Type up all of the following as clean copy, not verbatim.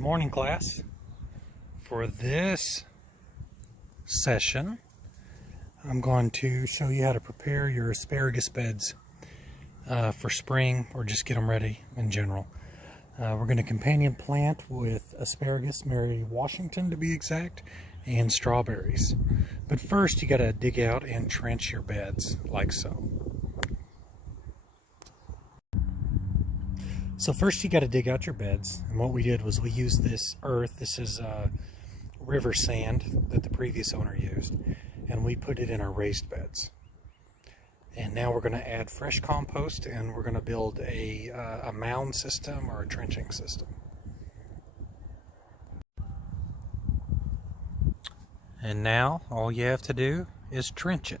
Morning, class. For this session, I'm going to show you how to prepare your asparagus beds for spring, or just get them ready in general. We're going to companion plant with asparagus, Mary Washington to be exact, and strawberries. But first you got to dig out and trench your beds like so. So first you got to dig out your beds, and what we did was we used this earth. This is river sand that the previous owner used, and we put it in our raised beds. And now we're going to add fresh compost, and we're going to build a mound system or a trenching system. And now all you have to do is trench it.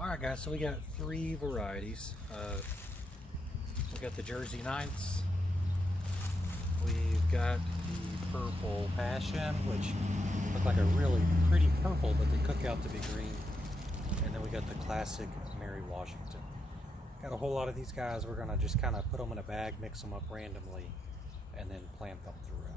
Alright guys, so we got three varieties. We got the Jersey Nights, we've got the Purple Passion, which look like a really pretty purple, but they cook out to be green. And then we got the classic Mary Washington. Got a whole lot of these guys. We're gonna just kind of put them in a bag, mix them up randomly, and then plant them throughout.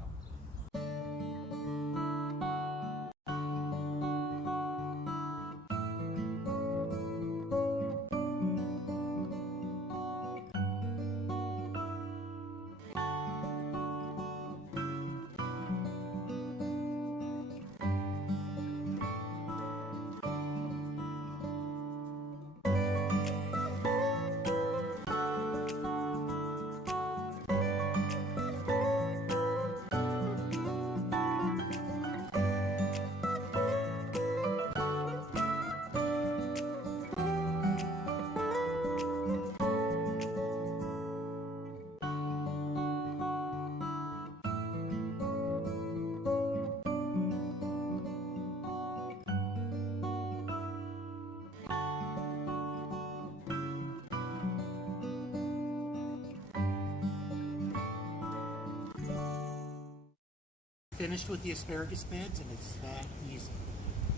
Finished with the asparagus beds, and it's that easy.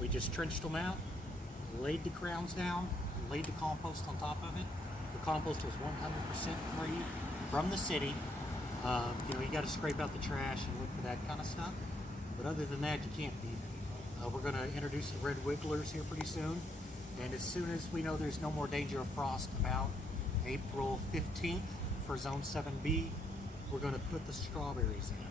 We just trenched them out, laid the crowns down, laid the compost on top of it. The compost was 100% free from the city. You got to scrape out the trash and look for that kind of stuff. But other than that, you can't beat it. We're going to introduce the red wigglers here pretty soon. And as soon as we know there's no more danger of frost, about April 15th for Zone 7B, we're going to put the strawberries in.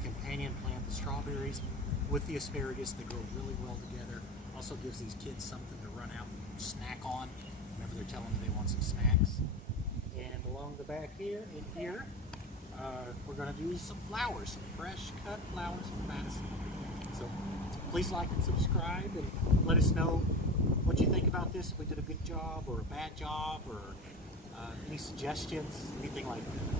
Companion plant the strawberries with the asparagus. They grow really well together. Also gives these kids something to run out and snack on whenever they're telling them they want some snacks. And along the back here, we're going to do some flowers, some fresh cut flowers from Madison. So please like and subscribe, and let us know what you think about this, if we did a good job or a bad job, or any suggestions, anything like that.